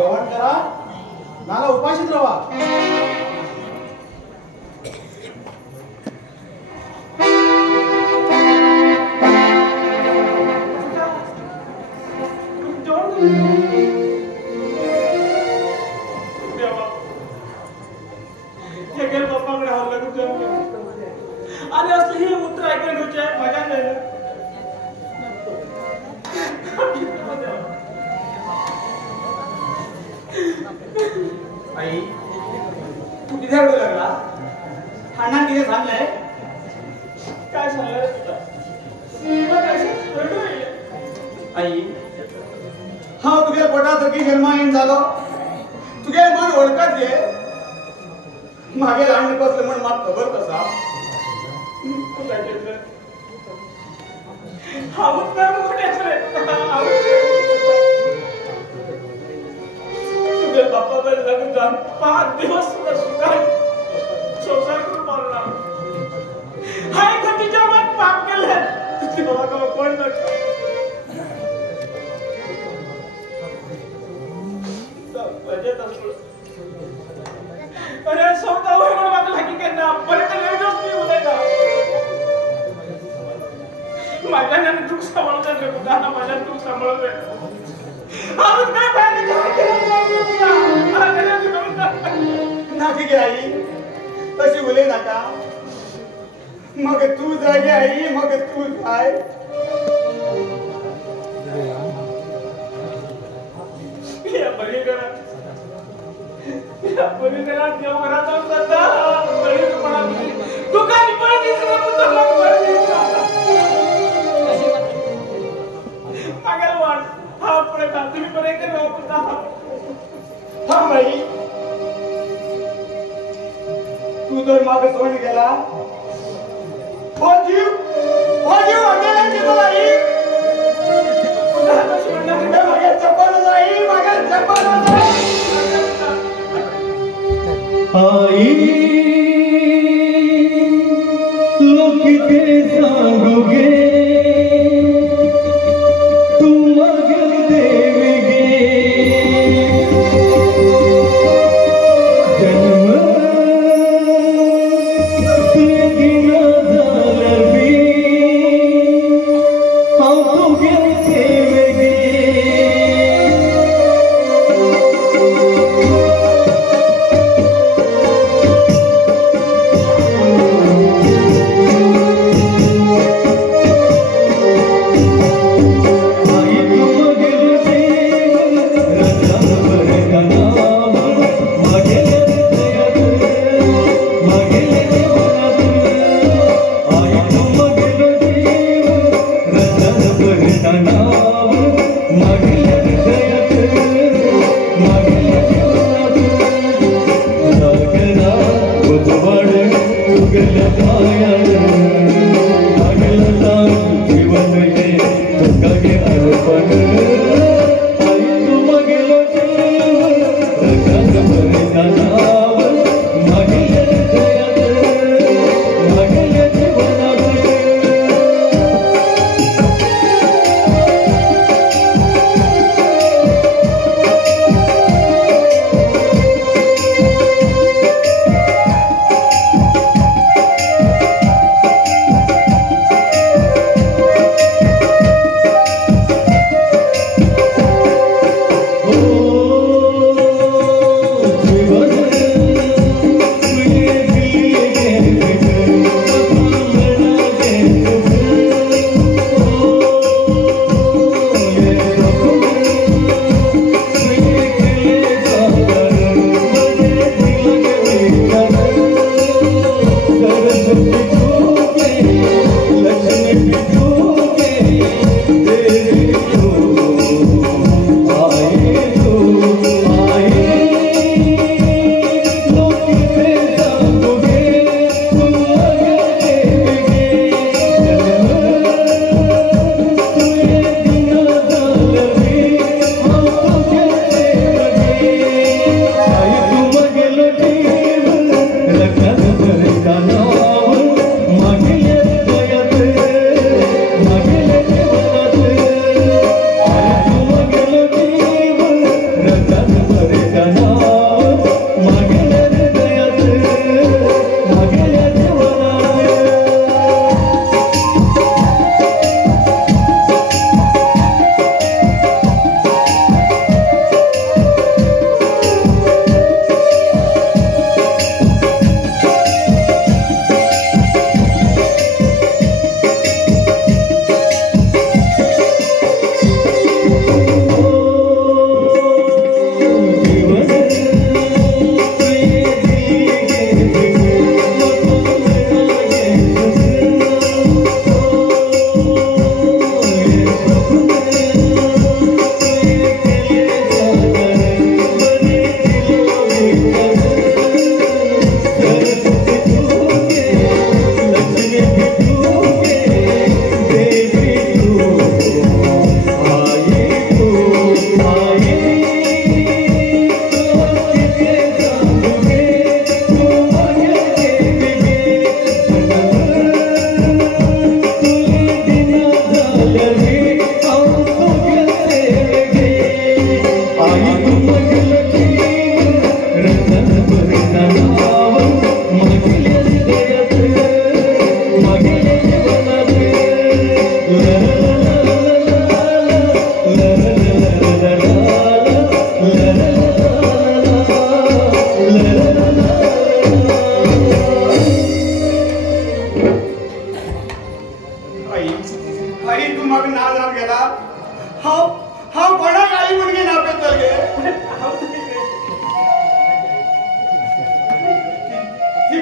जेवण करा नाला उपाशीच राहा. आणि असली ही उत्तर ऐकून घ्यायची आहे मजा नाही. आई तू किती वेळ लागला ठाण्यात तिने सांगलंय काय सांगणार आई हा तुझ्या पोटात की जन्मायन झालो तुझे मन ओळखत घे मागे लहान बसलं म्हणून मला खबर कसा हा उत्तर मोठेच रे. तुझ्या बाप्पा लग्न जाऊन 5 दिवस सुद्धा सुद्धा संसार करून मारला. हाय खतीच्या मग पाप केलं तेव्हा का कोण मजेत असतो. अरे स्वतः होय म्हणून माझं हकीकत ना पर्यंत वेळच मी उद्या माझ्या दुःख सांभाळतात रे मुलांना माझ्या दुःख सांभाळतोय. आपण काय पाहिजे नाकी गे आई तशी बोले नका मग तू जागे आई मग तू जाय. या परिघरात देवघरात सध्या दुकानी पळली मागायला वाट हा पुढे का तुम्ही पण एक हा बाई तू तर माग सोडून गेला हो जीव अगेला गेला आई मागे चप्पल जाई मागे चप्पल जाई आई लोक के सांगोगे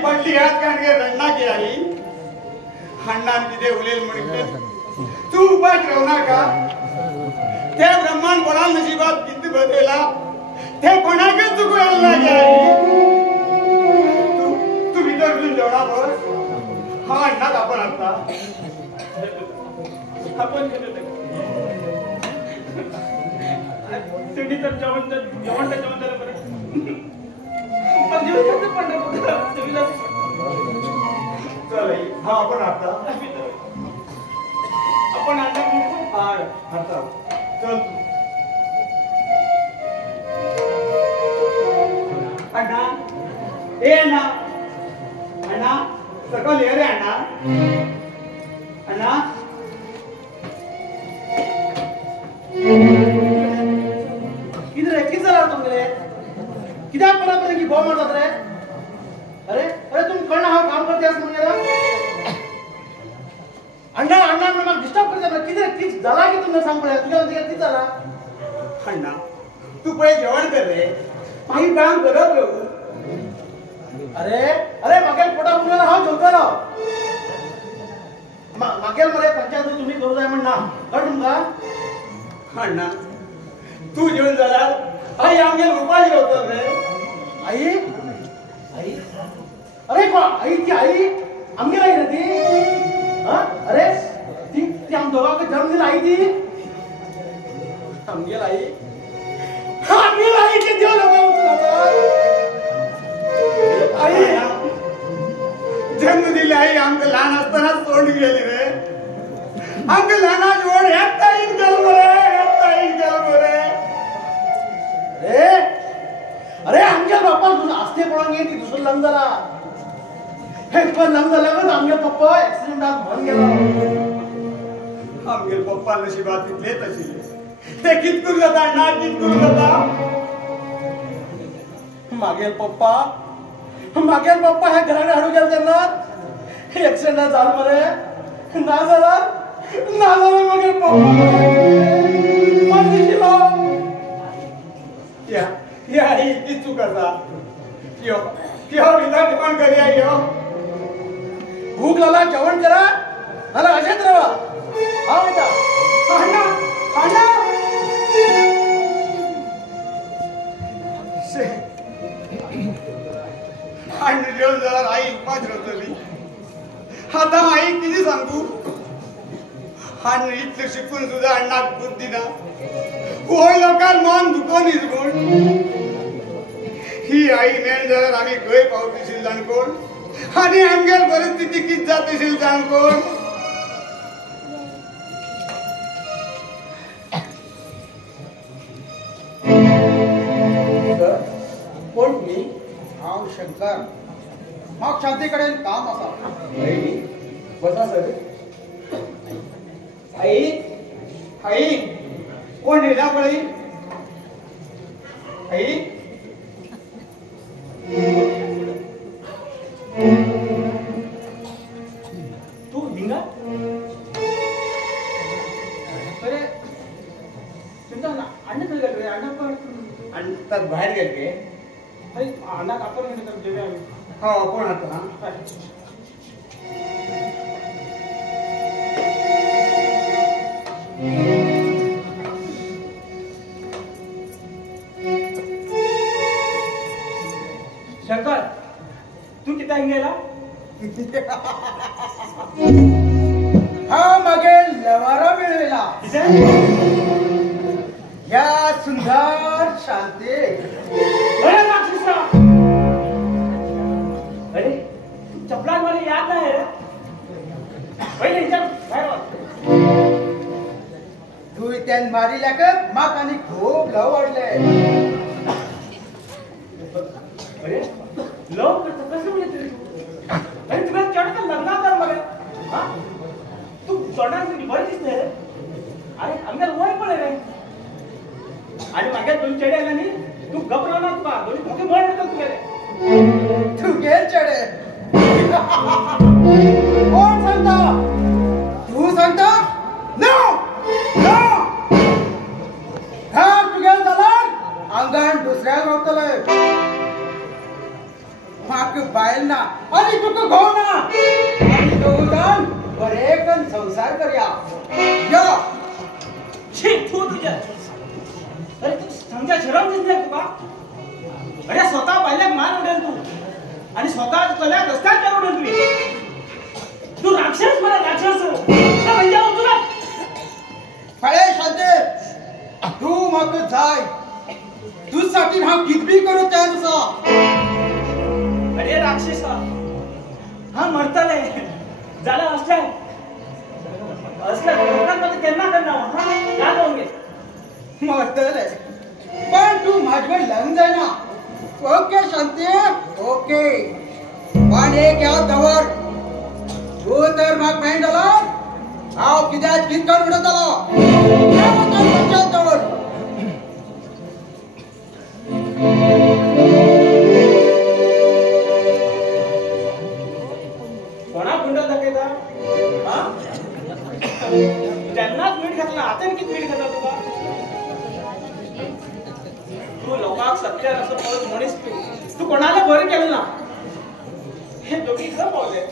पडली ह्यात काणगे रडना की आई अण्णान कितें उलयलें म्हणटलें तूं उपास रावना का त्या ब्रह्मांड कोणाल नशिबात कितें बरयला ते कोणाकच चुकवेल ना गे आई तू भितर वचून जेवणा बस हांव अण्णाक आपण हाडटा आपण तुम्ही तर जेवण झालं बरं पण दिवसाचं पण तुम्ही चल आई हा आपण हाडटा आपण आता हाडटा चल अण्णा ए अण्णा अण्णा सकल ये रे अण्णा अण्णा किती झाला तुमकडे कित्याक परत की भाव मारतात रे अरे अरे तुम कळना हा काम करते म्हणजे अण्णा अण्णा म्हाका डिस्टर्ब करता किती झाला की तुमने सांग पडे तुझ्या किती झाला अण्णा तू पहिले जेवण कर रे मागीर काम करत राहू अरे अरे मागेल पोटा मुलाला हा जेवतलो मागेल मरे पंचायत तुम्ही करू जाय म्हणना कळ तुमका अण्णा तू जेवण जाल्यार आई आमगेर उपाय जेवतलो रे आई आई अरे आई ती आई आमगेर आई रे ती हा अरे ती आम दोघांक जन्म दिला आई ती आमगेर आई आमगेर आई के देव लगावतो आई जन्म दिली आई आमकां ल्हान आसतनाच सोडून गेली रे आमकां ल्हानाच व्हड एकटा आईन गेलो रे अरे अरे आमच्या बाप्पा आस्ते पळोवंक गेली ती दुसरो लग्न जाला हे पण लग्न जाल्यावर आमगे पप्पा ऍक्सिडेंटात मरून गेलो आमगेर पप्पा नशिबात तितलेच आशिल्ले ते कित करून जाता अण्णा कित करून जाता मागेल पप्पा हे घराकडे हाडू गेले तेन्ना ऍक्सिडेंटात जाल मरे ना जाला मागेल पप्पा या आई कित चूक आसा यो भितर टिपण करूया यो भूक लागला जेवण करा नाल्यार अशेंच रावा हांव वयता अण्णा अण्णा अण्णा जेवण जाल्यार आई उपास रावतली आतां आई कितें सांगू अण्णा इतलें शिकून सुद्दां अण्णाक बुद्धी ना होय लोकांक मन दुखोवन हिजगूण ही आई मेळ जाल्यार आमी खंय पावतशील जाण कोण आनी आमगेर परिस्थिती कितें जातशील जाण कोण कोण मी हांव शंकर म्हाका शांती कडेन काम आसा बसा सर आई आई कोण येयला पळय आई तू हिंगा अरे तुमचा अण्णा खंय गेले रे अण्णा पण आणि तर बाहेर गेले अरे अण्णाक आपण म्हणटा जेवया आमी हा कोण आता शंकर तू किती गेला हा मागेल लवारा मिळवेला या सुंदर शांती अरे राक्षसा अरे चपला मला याद नाही रे पहिले बाहेर तू त्यान मारिल्याक म्हाका आनी खूप लव वाडले अरे लव करता कसं म्हणजे अरे तुला चढ लग्नात कर मला हा तू चढण्यासाठी बरं दिसते रे अरे आमच्या वय पण रे आणि मागे दोन चढे आला नाही तू घबराव ना तुका दोन्ही धोके मोड नका तुला रे तू गेल चढे कोण सांगता तू सांगता नो नो घर तुगेल जाल्यार आंगण दुसऱ्याक रावतले म्हाका राहील ना आणि तुका घो ना आणि दोघांन बरे कन संसार करूया या छी तू तुझ्या अरे तू समजा शरम दिसत नाही तुका अरे स्वतः पहिल्याक मान उडेल तू आणि स्वतः कल्या रस्त्यात काय उडेल तुम्ही तू राक्षस मला राक्षस का म्हणजे तुला फळे शांते तू मग जाय तुझसाठी हा कितबी करू त्यानुसार अरे राक्षस हा मरतले झालं असलं लोकांमध्ये त्यांना करणार हा या जाऊन घे मरतले पण तू माझ्यावर लग्न जाय ना ओके शांती ओके पण एक या दवर तू तर मग बँड आला हाव कित्याक कितकर उडत आलो दवर कोणा गुंडा दाखवता हा त्यांनाच मीठ घातला आता किती मीठ घातला तुला तू लोकांक सत्य असं परत म्हणीस तू कोणाला बरं केलं ना हे दोघी खरं पावले